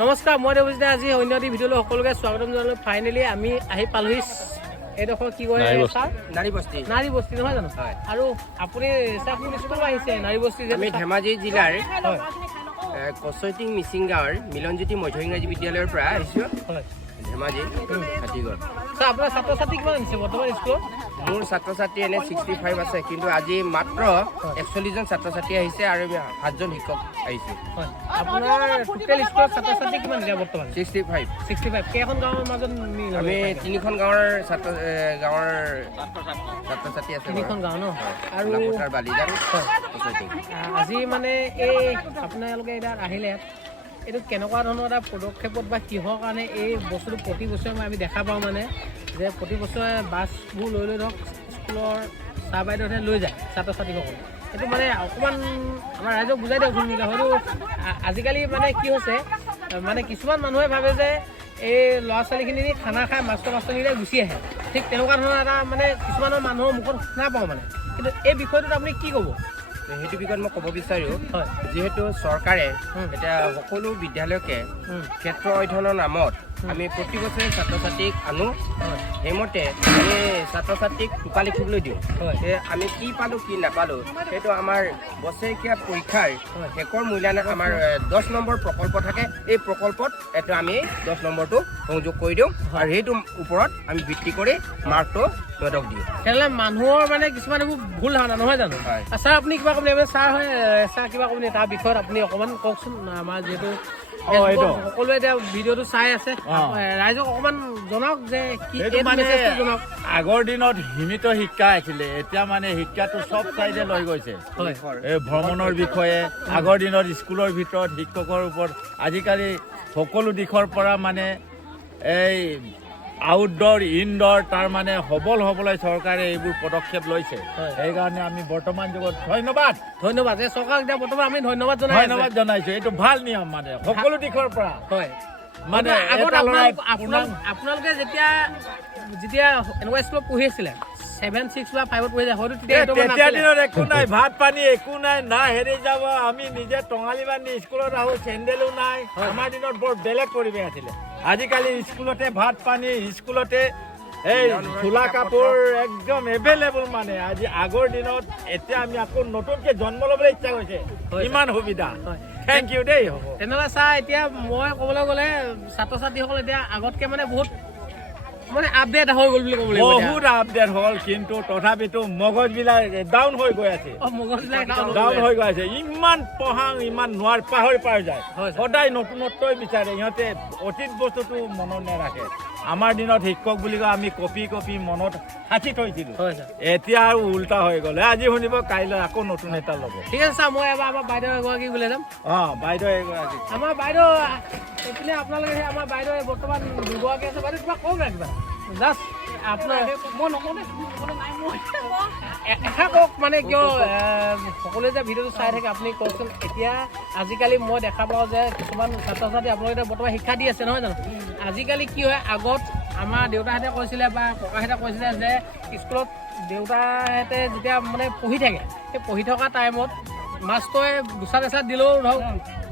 নমস্কাৰ, মই দেৱজিৎ। আজি অন্য এটি ভিডিঅ'লৈ সকলোকে স্বাগতম জনালোঁ। ফাইনেলি আমি আহি পালোহি এইডোখৰ কি কয় ছাৰ, নাৰী বস্তি নহয় জানো? আৰু আপুনি ছাৰ কোন স্কুলৰ আহিছে? নাৰী বস্তি যে আমি ধেমাজি জিলাৰ কচৈটিং মিচিং গাঁৱৰ মিলনজ্যোতি মধ্য ইংৰাজী বিদ্যালয়ৰ পৰা আহিছোঁ। ধেমাজি হাতীগড়। ছাৰ আপোনাৰ ছাত্ৰ ছাত্ৰী কিমান আহিছে বৰ্তমান স্কুলত? মোৰ ছাত্ৰ ছাত্ৰী এনে 65 আছে, কিন্তু আজি মাত্ৰ 41জন ছাত্ৰ ছাত্ৰী আহিছে আৰু 7জন শিক্ষক আহিছে। আপোনাৰ টোটেল স্কুলত ছাত্ৰ ছাত্ৰী কিমান এতিয়া বৰ্তমান? 65। কেইখন গাঁৱৰ মাজত আমি 3খন গাঁৱৰ ছাত্ৰ ছাত্ৰী আছে। 3খন গাঁও ন? আৰু বালিজান আজি মানে এই আপোনালোকে এতিয়া আহিলে এইটো কেনেকুৱা ধৰণৰ এটা পদক্ষেপত বা কিহৰ কাৰণে এই বস্তুটো প্ৰতি বছৰে আমি দেখা পাওঁ মানে যে প্ৰতি বছৰে বাছবোৰ লৈ ধৰক স্কুলৰ ছাৰ বাইদেউহঁতে লৈ যায় ছাত্ৰ ছাত্ৰীসকল। সেইটো মানে অকণমান আমাৰ ৰাইজক বুজাই দিয়কচোন। হয়তো আজিকালি মানে কি হৈছে, মানে কিছুমান মানুহে ভাবে যে এই ল'ৰা ছোৱালীখিনি খানা খাই মাষ্টৰ মাষ্টৰনিৰে গুচি আহে। ঠিক তেনেকুৱা ধৰণৰ এটা মানে কিছুমানৰ মানুহৰ মুখত শুনা পাওঁ মানে। কিন্তু এই বিষয়টোত আপুনি কি ক'ব? সেইটো বিষয়ত মই ক'ব বিচাৰোঁ, যিহেতু চৰকাৰে এতিয়া সকলো বিদ্যালয়কে ক্ষেত্ৰ অধ্যয়নৰ নামত আমি প্ৰতি বছৰে ছাত্ৰ ছাত্ৰীক আনো। সেইমতে আমি ছাত্ৰ ছাত্ৰীক টোপা লিখিবলৈ দিওঁ। আমি কি পালোঁ কি নাপালোঁ সেইটো আমাৰ বছৰেকীয়া পৰীক্ষাৰ শেষৰ মূল্যায়নত আমাৰ 10 নম্বৰ প্ৰকল্প থাকে। এই প্ৰকল্পত এইটো আমি 10 নম্বৰটো সংযোগ কৰি দিওঁ আৰু সেইটোৰ ওপৰত আমি ভিত্তি কৰি মাৰ্কটো সিহঁতক দিওঁ। তেনেহ'লে মানুহৰ মানে কিছুমান এইবোৰ ভুল ধাৰণা নহয় জানো? ছাৰ আপুনি কিবা ক'ব নেকি? ছাৰ হয় ছাৰ কিবা ক'ব নেকি তাৰ বিষয়ত আপুনি অকণমান কওকচোন। আমাৰ যিহেতু সকলোৱে এতিয়া ভিডিঅ'টো চাই আছে, ৰাইজক অকণমান জনাওক যে কি মানে আগৰ দিনত সীমিত শিক্ষা আছিলে, এতিয়া মানে শিক্ষাটো চব চাইডে লৈ গৈছে। এই ভ্ৰমণৰ বিষয়ে আগৰ দিনত স্কুলৰ ভিতৰত শিক্ষকৰ ওপৰত আজিকালি সকলো দিশৰ পৰা মানে এই আউটডোৰ ইনডোৰ তাৰ মানে সবল হ'বলৈ চৰকাৰে এইবোৰ পদক্ষেপ লৈছে। সেইকাৰণে আমি বৰ্তমান যুগত ধন্যবাদ যে চৰকাৰক এতিয়া বৰ্তমান আমি ধন্যবাদ জনাইছো। এইটো ভাল নিয়ম মানে সকলো দিশৰ পৰা। মানে আপোনালোকে যেতিয়া এনেকুৱা স্কুলত পঢ়ি আছিলে 7, 6 বা 5ত পঢ়ি যায়, হয়তো তেতিয়া দিনত একো নাই, ভাত পানী একো নাই, না হেৰি যাব, আমি নিজে টঙালি বান্ধি স্কুলত আহো, চেণ্ডেলো নাই। আমাৰ দিনত বৰ বেলেগ পৰিৱেশ আছিলে। আজিকালি স্কুলতে ভাত পানী, স্কুলতে এই চোলা কাপোৰ একদম এভেইলেবল মানে। আজি আগৰ দিনত এতিয়া আমি আকৌ নতুনকে জন্ম ল'বলৈ ইচ্ছা কৰিছে, ইমান সুবিধা। থেংক ইউ দেই। হ'ব তেনেহ'লে ছাৰ, এতিয়া মই ক'বলৈ গ'লে ছাত্ৰ ছাত্ৰীসকল এতিয়া আগতকে মানে বহুত মানে আপডেট হৈ গ'ল বুলি ক'ব লাগিব। বহুত আপডেট হ'ল, কিন্তু তথাপিতো মগজবিলাক ডাউন হৈ গৈ আছে। ডাউন হৈ গৈ আছে। ইমান পঢ়াওঁ, ইমান পাহৰি যায়। সদায় নতুনত্বই বিচাৰে সিহঁতে, অতীত বস্তুটো মনত নাৰাখে। আমাৰ দিনত শিক্ষক বুলি কয় আমি কপি মনত সাঁচি থৈছিলোঁ। এতিয়া আৰু উল্টা হৈ গ'ল। আজি শুনিব, কাইলৈ আকৌ নতুন এটা ল'ব। ঠিক আছে ছাৰ, মই এবাৰ আমাৰ বাইদেউ এগৰাকী ওলাই যাম। বাইদেউ এগৰাকী, আমাৰ বাইদেউ এইপিনে আপোনালোকে আমাৰ বাইদেউ বৰ্তমান দুগৰাকী আছে। বাইদেউ কিবা কওক না, কিবা জাষ্ট আপোনাৰ এষাৰ কওক মানে, কিয় সকলোৱে যে ভিডিঅ'টো চাই থাকে আপুনি কওকচোন। এতিয়া আজিকালি মই দেখা পাওঁ যে কিছুমান ছাত্ৰ ছাত্ৰী আপোনালোকে বৰ্তমান শিক্ষা দি আছে নহয় জানো? আজিকালি কি হয়, আগত আমাৰ দেউতাহঁতে কৈছিলে বা ককাহঁতে কৈছিলে যে স্কুলত দেউতাহঁতে যেতিয়া মানে পঢ়ি থাকে, সেই পঢ়ি থকা টাইমত মাষ্টৰে দুচাট এচাট দিলেও ধৰক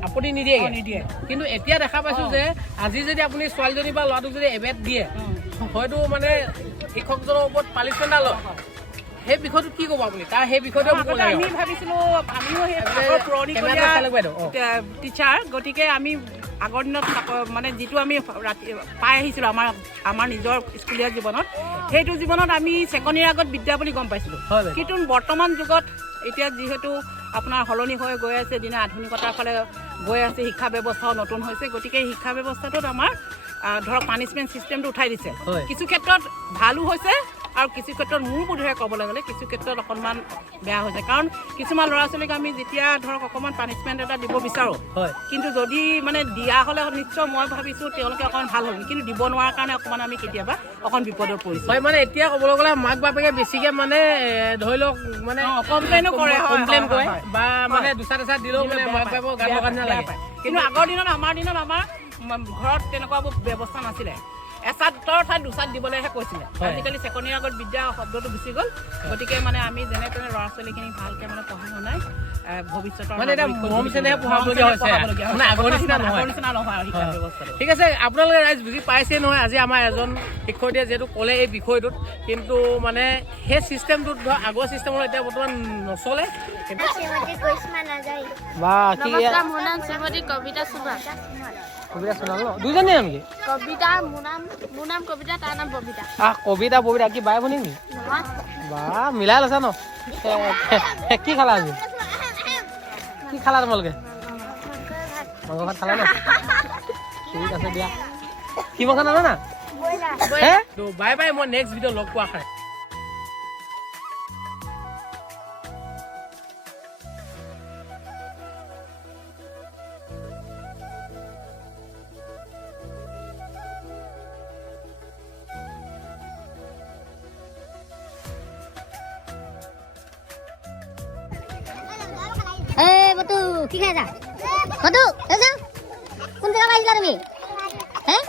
আপত্তি নিদিয়ে। কিন্তু এতিয়া দেখা পাইছোঁ যে আজি যদি আপুনি ছোৱালীজনী বা ল'ৰাটোক যদি এবেট দিয়ে, হয়তো মানে শিক্ষকজনৰ ওপৰত পানিছমেণ্ট এটা লয়। সেই বিষয়টো কি ক'ব আপুনি? তাৰ সেই বিষয়টো আমি ভাবিছিলোঁ, আমিও টিচাৰ, গতিকে আমি আগৰ দিনত মানে যিটো আমি পাই আহিছিলোঁ আমাৰ নিজৰ স্কুলীয়া জীৱনত, সেইটো জীৱনত আমি ছেকেণ্ড ইয়াৰ আগত বিদ্যা বুলি গম পাইছিলোঁ। কিন্তু বৰ্তমান যুগত এতিয়া যিহেতু আপোনাৰ সলনি হৈ গৈ আছে, দিনে আধুনিকতাৰ ফালে গৈ আছে, শিক্ষা ব্যৱস্থাও নতুন হৈছে। গতিকে শিক্ষা ব্যৱস্থাটোত আমাৰ ধৰক পানিছমেণ্ট চিষ্টেমটো উঠাই দিছে। কিছু ক্ষেত্ৰত ভালো হৈছে আৰু কিছু ক্ষেত্ৰত মোৰ বোধেৰে ক'বলৈ গ'লে কিছু ক্ষেত্ৰত অকণমান বেয়া হৈছে। কাৰণ কিছুমান ল'ৰা ছোৱালীক আমি যেতিয়া ধৰক অকণমান পানিছমেণ্ট এটা দিব বিচাৰোঁ, কিন্তু যদি মানে দিয়া হ'লে নিশ্চয় মই ভাবিছোঁ তেওঁলোকে অকণমান ভাল হ'ল, কিন্তু দিব নোৱাৰাৰ কাৰণে অকণমান আমি কেতিয়াবা অকণ বিপদত পৰিছোঁ। হয়, মানে এতিয়া ক'বলৈ গ'লে মাক বাপেকে বেছিকৈ মানে ধৰি লওক মানে কমপ্লেইনো কৰে বা মানে দুচাট এচাট দিলেও মানে মাক বাপেকৰ গান লগান নালাগে। কিন্তু আগৰ দিনত আমাৰ ঘৰত তেনেকুৱাবোৰ ব্যৱস্থা নাছিলে। এচাতৰ ঠাইত দুচাত দিবলৈহে কৈছিলে আজিকালি চেকনিৰ আগত বিদ্যা শব্দটো গুচি গ'ল গতিকে মানে আমি যেনে তেনে ল'ৰা ছোৱালীখিনি ভালকে মানে পঢ়াই শুনাই ভৱিষ্যতৰ মানে এটা মৰম চেনেহে পঢ়াবলগীয়া হৈছে মানে আগৰ নিচিনা নহয় শিক্ষা ব্যৱস্থাটো ঠিক আছে আপোনালোকে ৰাইজ বুজি পাইছে নহয় আজি আমাৰ এজন শিক্ষয়িত্ৰীয়ে যিহেতু ক'লে এই বিষয়টোত কিন্তু মানে সেই চিষ্টেমটোত ধৰ আগৰ চিষ্টেমত এতিয়া বৰ্তমান নচলে বা কি মোৰ নাম শ্ৰীমতী কবিতা চুবা কবিতা সোণাল ন দুইজনী নাম কি কবিতা মোৰ নাম কবিতা তাৰ নাম ববিতা কবিতা ববিতা কি বাই ভনী নেকি বা মিলাই লৈছা ন কি খালা আজি কি খালা তোমালোকে মাংস ভাত খালা ন ঠিক আছে দিয়া কি মাংস নানা না বাই বাই মই নেক্সট ভিডিঅ' লগ পোৱা খাই বতু কি খাই যা বতু কোন জায়গা পাইছিলা তুমি হ্যাঁ